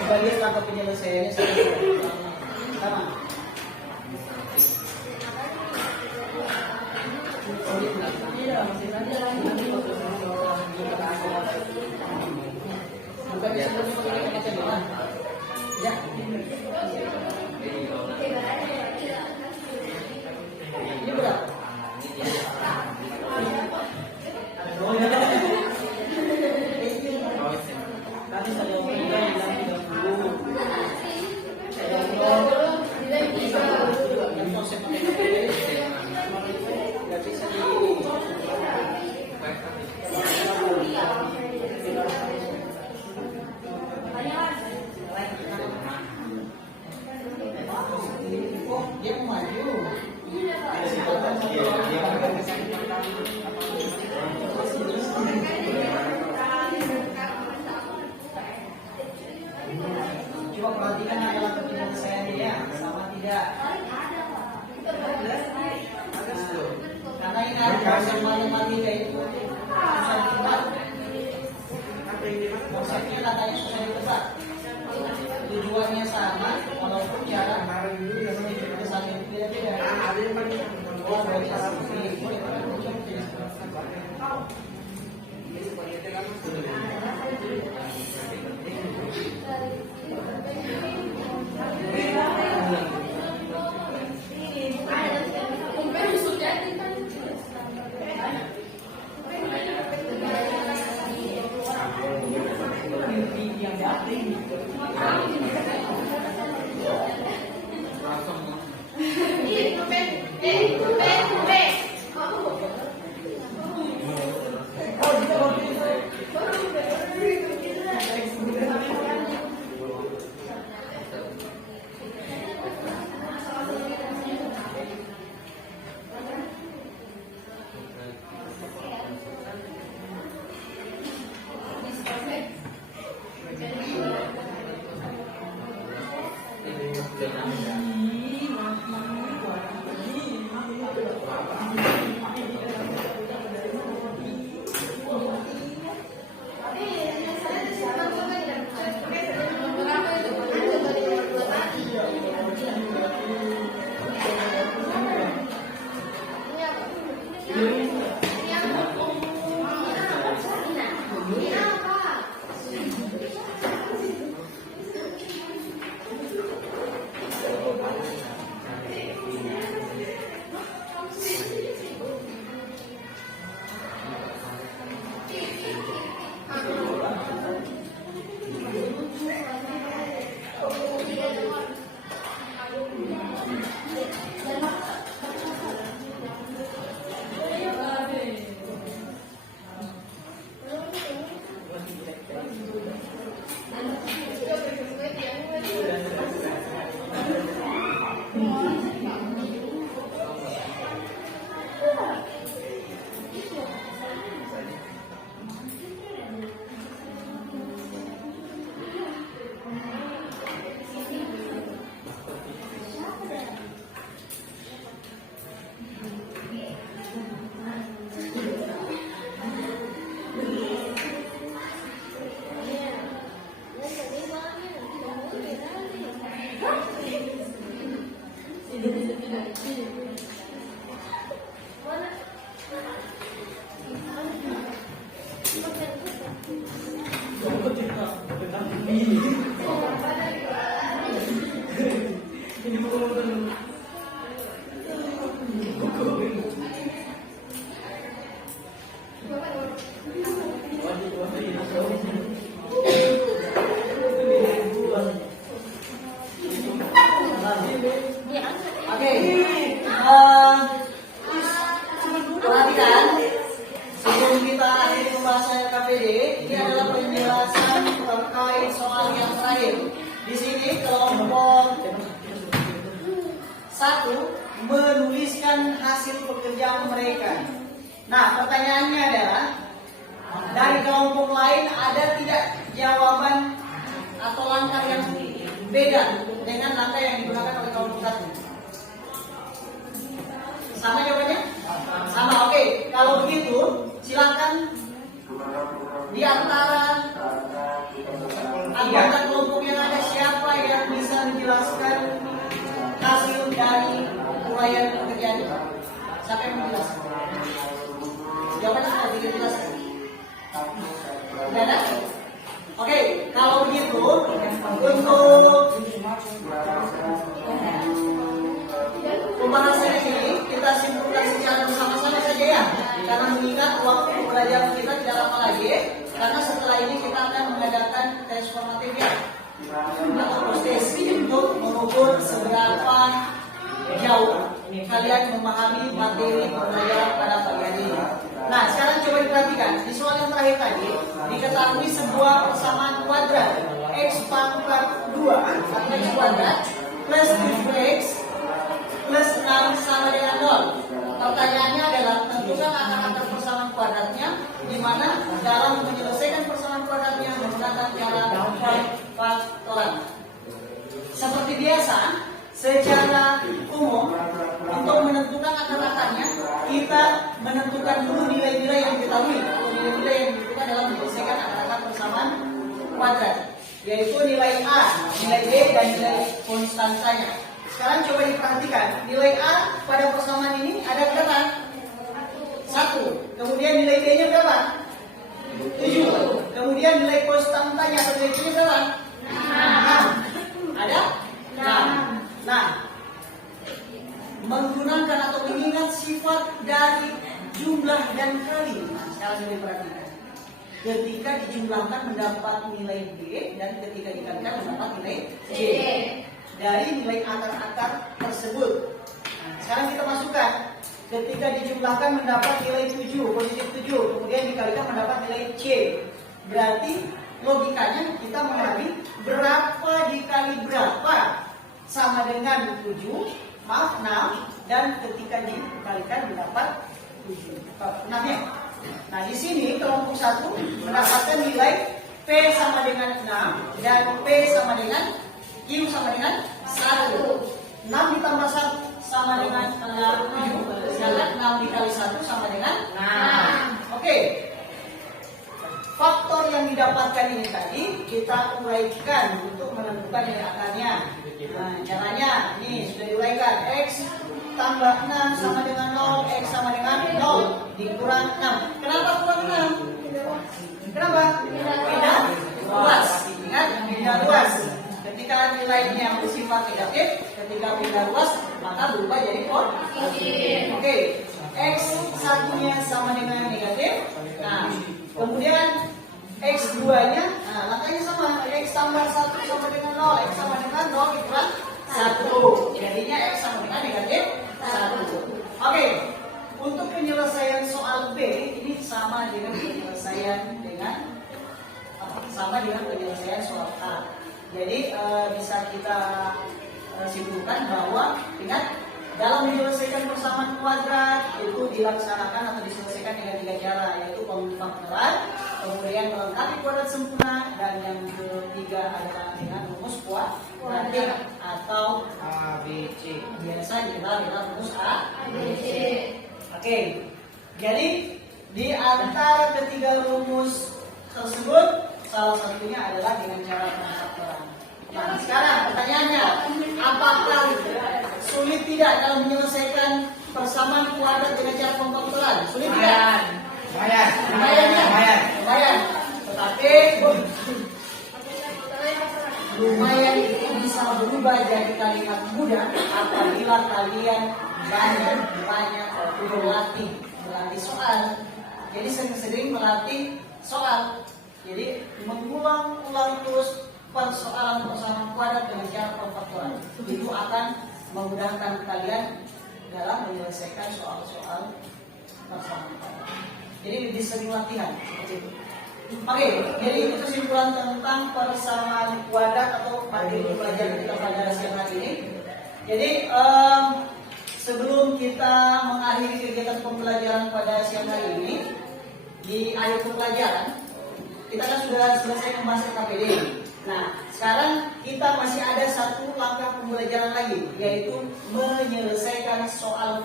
Bagian langkah penyelesaiannya sama. Bukan bisa pakai kacamata. Ya. Ini berapa? Tadi saya bilang 30. Dia maju. Coba perhatikan adalah penyelesaiannya ya, sama tidak? Karena ini ada konsep matematika itu susah ditebak. Konsepnya katanya susah ditebak. Tujuannya sama, walaupun cara kesannya beda-beda. Oh, berarti Oke, perhatikan sebelum kita akhiri pembahasan KPD, ini adalah penjelasan terkait soal yang terakhir. Di sini kelompok 1 menuliskan hasil pekerjaan mereka. Nah, pertanyaannya adalah dari kelompok lain ada tidak jawaban atau langkah yang beda dengan langkah yang digunakan oleh kelompok 1? Sama jawabannya? Sama, oke. Kalau begitu, silakan di antara anggota kelompok yang ada siapa yang bisa menjelaskan hasil dari uraian pekerjaan itu? Siapa yang menjelaskan? Jawabannya sudah dijelaskan. Tidak ada? Oke, kalau begitu untuk pembahasan ini kita simpulkan secara bersama-sama saja ya, karena mengingat waktu pembelajaran kita tidak lama lagi, karena setelah ini kita akan mengadakan tes formatif ya, atau proses untuk mengukur seberapa jauh kalian memahami materi pembelajaran pada pagi hari ini. Nah, sekarang coba diperhatikan di soal yang terakhir tadi, diketahui sebuah persamaan kuadrat x pangkat 2 atau x kuadrat plus 7x plus 6 sama dengan 0. Pertanyaannya adalah tentukan akar-akar persamaan kuadratnya, di mana dalam menyelesaikan persamaan kuadratnya menggunakan cara faktoran. Seperti biasa, secara umum untuk menentukan akar-akarnya kita menentukan dulu nilai-nilai yang diketahui atau nilai-nilai yang dibutuhkan dalam menyelesaikan akar-akar persamaan kuadrat, yaitu nilai A, nilai B, dan nilai konstantanya. Sekarang coba diperhatikan, nilai A pada persamaan ini ada berapa? 1. Kemudian nilai B-nya berapa? 7. Kemudian nilai konstantanya atau nilai B-nya berapa? 6. Ada? 6. Nah, menggunakan atau mengingat sifat dari jumlah dan kali. Nah, sekarang coba diperhatikan. Ketika dijumlahkan mendapat nilai B dan ketika dikalikan mendapat nilai C dari nilai akar-akar tersebut. Nah, sekarang kita masukkan. Ketika dijumlahkan mendapat nilai 7, positif 7, kemudian dikalikan mendapat nilai C. Berarti logikanya kita mengambil berapa dikali berapa sama dengan 6, dan ketika dikalikan mendapat 6 ya. Nah, di sini kelompok 1 mendapatkan nilai P sama dengan 6 dan P sama dengan Q sama dengan 1. 6 ditambah 1 sama dengan 7, sedangkan 6 dikali 1 sama dengan 6. Oke. Faktor yang didapatkan ini tadi kita uraikan untuk menentukan nilai akarnya. Nah, caranya ini sudah diuraikan. X tambah 6 sama dengan 0, X sama dengan 0 dikurang 6. Kenapa kurang 6? Kenapa? Beda luas. Ingat, beda luas. Ketika nilainya bersifat negatif, ketika beda luas maka berubah jadi positif. Oke. X satunya sama dengan negatif. Nah, kemudian X 2-nya, nah langkahnya sama. X tambah 1 sama dengan 0, X sama dengan 0 dikurang 1. Jadinya X sama dengan negatif 1. Oke. Untuk penyelesaian soal B ini sama dengan penyelesaian soal A. Jadi bisa kita simpulkan bahwa ingat, dalam menyelesaikan persamaan kuadrat itu dilaksanakan atau diselesaikan dengan 3 cara, yaitu pemfaktoran, kemudian melengkapi kuadrat sempurna, dan yang ketiga adalah dengan rumus kuadratik atau ABC. Biasa dikenal dengan rumus ABC. Oke, jadi di antara ketiga rumus tersebut salah satunya adalah dengan cara pemfaktoran. Nah, sekarang pertanyaannya, apakah sulit tidak dalam menyelesaikan persamaan kuadrat dengan cara pemfaktoran? Sulit tidak? Lumayan. Tetapi lumayan itu bisa berubah jadi kalimat mudah apabila kalian banyak berlatih soal. Jadi sering-sering melatih soal. Jadi mengulang-ulang terus persoalan kuadrat dengan cara pemfaktoran. Itu akan memudahkan kalian dalam menyelesaikan soal-soal persoalan kuadrat. Jadi lebih sering latihan seperti itu. Oke, jadi itu kesimpulan tentang persamaan kuadrat atau materi pelajaran kita pada siang hari ini. Jadi sebelum kita mengakhiri kegiatan pembelajaran pada siang hari ini, di akhir pembelajaran kita kan sudah selesai membahas KPD. Nah, sekarang kita masih ada satu langkah pembelajaran lagi, yaitu menyelesaikan soal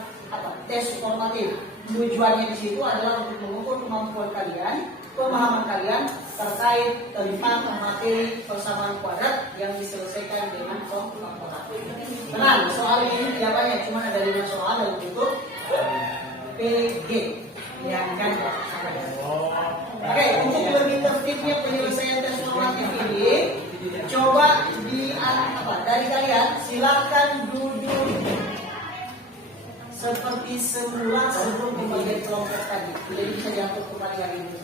tes formatif. Tujuannya di situ adalah untuk mengukur kemampuan kalian, pemahaman kalian terkait tentang materi persamaan kuadrat yang diselesaikan dengan pemfaktoran. Tenang, soal ini jawabannya cuma ada 5 soal dalam bentuk PG yang ganda. Oke, untuk lebih tertibnya penyelesaian tes formatif ini, coba dari kalian silakan duduk seperti semula sebelum pembagian kelompok tadi. Jadi bisa diatur kembali hari ini.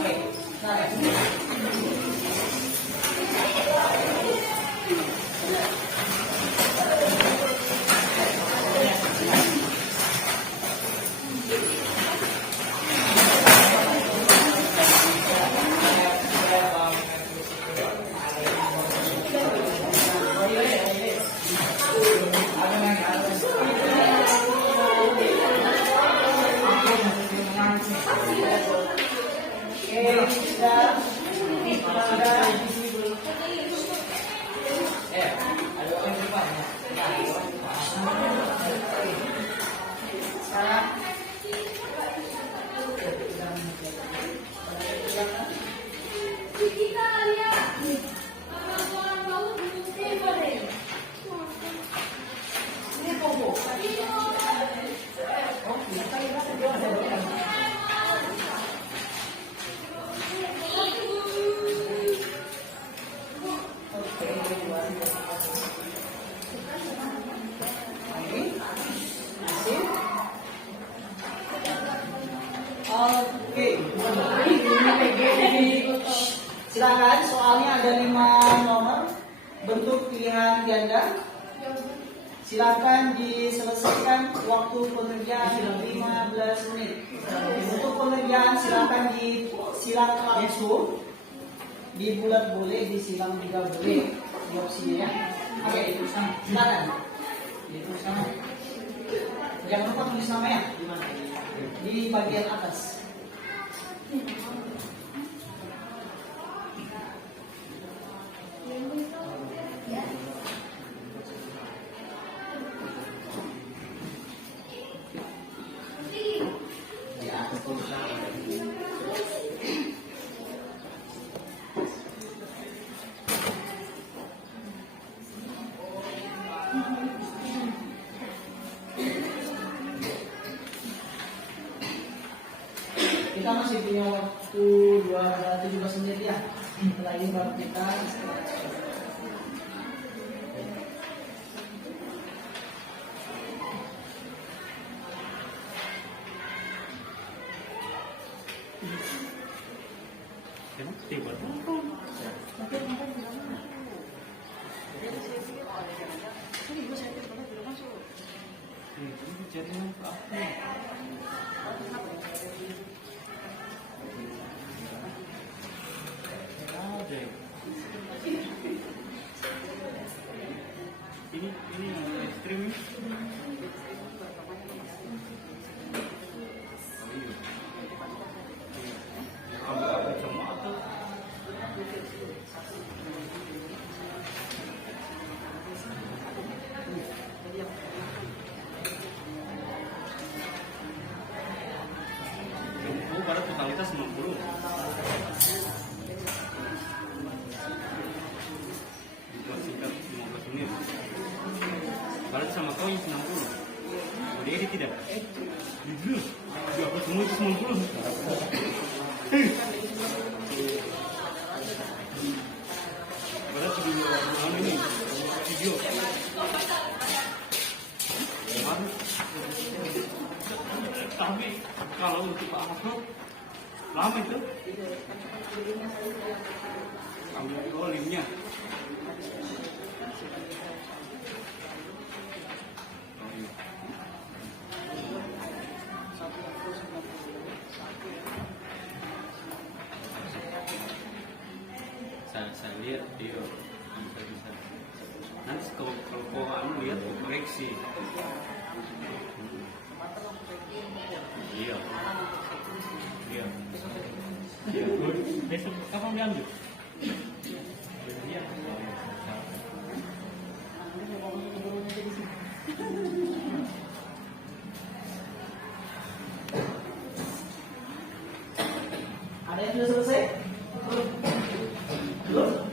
Oke, nah. Silakan, soalnya ada 5 nomor bentuk pilihan ganda. Silakan diselesaikan, waktu pengerjaan 15 menit. Untuk pengerjaan silakan langsung, di bulat boleh, disilang juga boleh, di opsinya ya. Oke, silakan. Jangan lupa tulis nama ya, di bagian atas. Kita masih punya waktu 17 menit ya. Setelah ini baru kita istirahat. Ini ekstrim. Pada totalitas 90. Singkat 15 menit. Barat sama kau yang 90. Oh, dia tidak. Jujur, aku semua itu 90. Barat Apa itu? Ambil olimnya. Oh, iya. Saya lihat dia bisa. Nanti kalau kau lihat kau koreksi. Iya. Iya. Iya. Besok kapan diambil? Iya. Ada yang sudah selesai? Belum?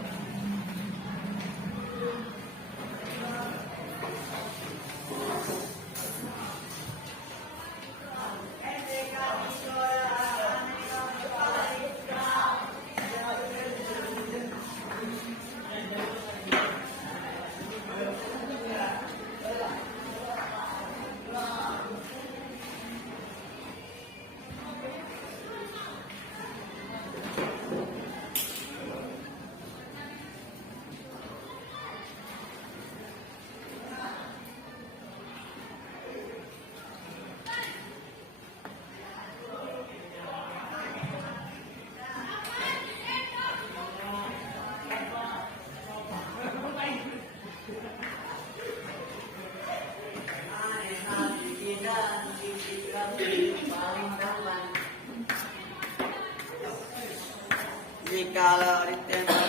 Jikalau ditembak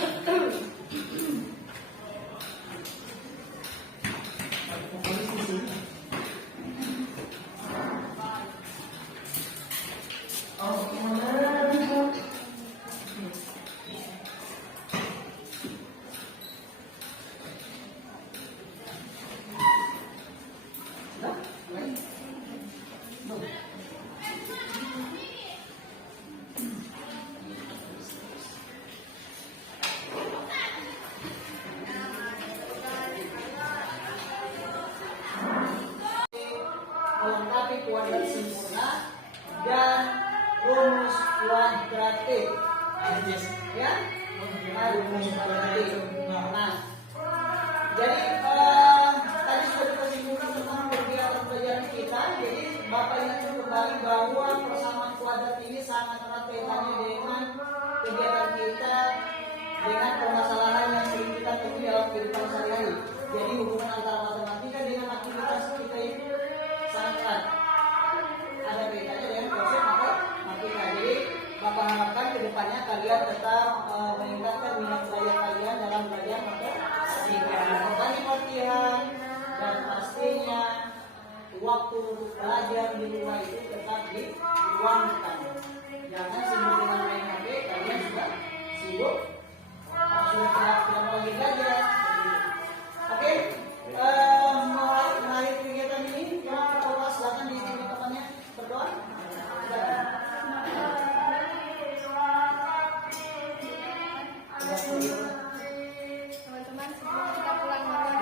melengkapi kuadrat sempurna dan rumus kuadratik. Ya, rumus kuadratik. Nah, jadi tadi sudah kita simpulkan tentang kegiatan pelajaran kita. Jadi Bapak ingat kembali bahwa persamaan kuadrat ini sangat erat kaitannya dengan kegiatan kita, dengan permasalahan yang sering kita temui dalam kehidupan sehari-hari. Jadi hubungan antara matematika dengan aktivitas kita itu sangat erat. Ada kaitannya dengan konsep matematika. Jadi Bapak harapkan ke depannya kalian tetap meningkatkan minat belajar kalian dalam belajar matematika. Bertani latihan dan pastinya waktu untuk belajar di rumah itu tetap diluangkan. Jangan sibuk dengan main HP, kalian sudah sibuk, sudah tidak lagi belajar. Oke, mengakhiri kegiatan ini, yang kita silakan di tempatnya berdoa. Teman-teman, sebelum kita pulang malam,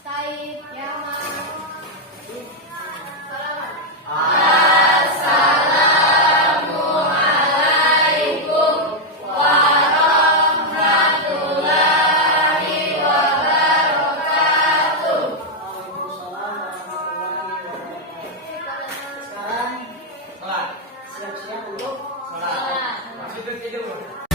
Said, Yaman, salaman. Waalaikumsalam warahmatullahi wabarakatuh. Sekarang siap-siap untuk Sholat. Masuk ke tidur.